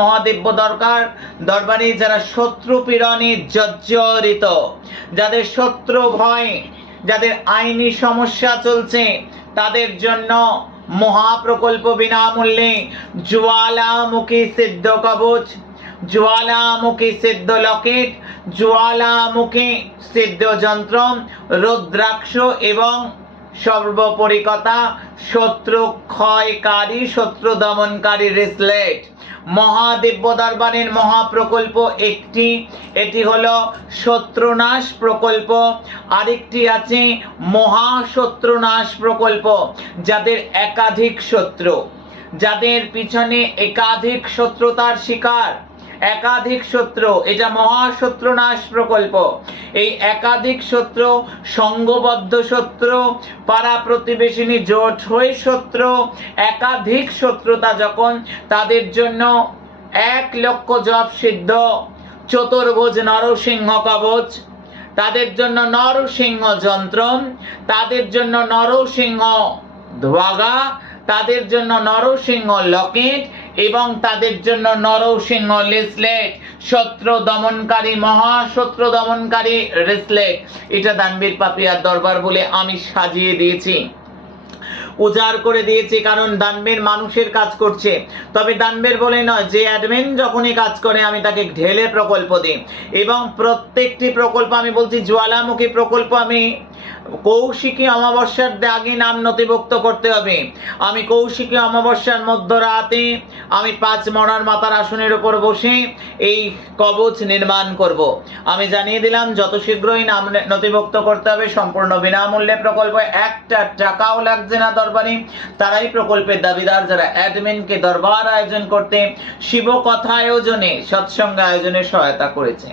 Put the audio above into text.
মহাদিব্য দরবারে যারা শত্রু পীড়নে জর্জরিত, যাদের শত্রু ভয়, যাদের আইনি সমস্যা চলছে, তাদের জন্য মহাপ্রকল্প বিনামূল্যে জ্বালামুখী সিদ্ধ কবচ, জ্বালামুখী সিদ্ধ লকেট, জ্বালামুখী সিদ্ধ যন্ত্র, রুদ্রাক্ষ এবং সর্বোপরি কথা শত্রু ক্ষয়কারী, শত্রু দমনকারী রিসলেট। মহাদিব্য দরবারের মহাপ্রকল্প একটি, এটি হলো শত্রুনাশ প্রকল্প। আরেকটি আছে মহাশত্রুনাশ প্রকল্প। যাদের একাধিক শত্রু, যাদের পিছনে একাধিক শত্রুতার শিকার, একাধিক শত্রু, এটা মহাশত্রুনাশ প্রকল্প। এই একাধিক শত্রু, সংঘবদ্ধ শত্রু, পাড়া প্রতিবেশিনী জোট হয়ে শত্রু, একাধিক শত্রুতা যখন, তাদের জন্য 1 লক্ষ জপ সিদ্ধ চতুর্ভুজ নরসিংহ কবচ, তাদের জন্য নরসিংহ যন্ত্র, তাদের জন্য নরসিংহ ধ্বগা, তাদের জন্য নরসিংহ লকেট এবং তাদের জন্য নরসিংহ লিসলেট, শত্রু দমনকারী, মহাশত্রু দমনকারী রিসলেট। এটা দানবীর পাপিয়ার দরবার বলে আমি সাজিয়ে দিয়েছি, উজাড় করে দিয়েছি, কারণ দানবীর মানুষের কাজ করছে। তবে দানবীর বলে নয়, যে অ্যাডমিন যখনই কাজ করে আমি তাকে ঢেলে প্রকল্প দিই। এবং প্রত্যেকটি প্রকল্প আমি বলছি জ্বালামুখী প্রকল্প। আমি কৌশিকী অমাবস্যার আগে নাম নথিভুক্ত করতে হবে। আমি কৌশিকী অমাবস্যার মধ্যরাতে আমি 5 মরার মাতার আসনের উপর বসে এই কবচ নির্মাণ করব। আমি জানিয়ে দিলাম যত শীঘ্রই নাম নথিভুক্ত করতে হবে। সম্পূর্ণ বিনামূল্যে প্রকল্প, 1 টাকাও লাগছে না দরবারে। তারাই প্রকল্পের দাবিদার যারা অ্যাডমিনকে দরবার আয়োজন করতে, শিব কথা আয়োজনে, সৎসঙ্গ আয়োজনে সহায়তা করেছে।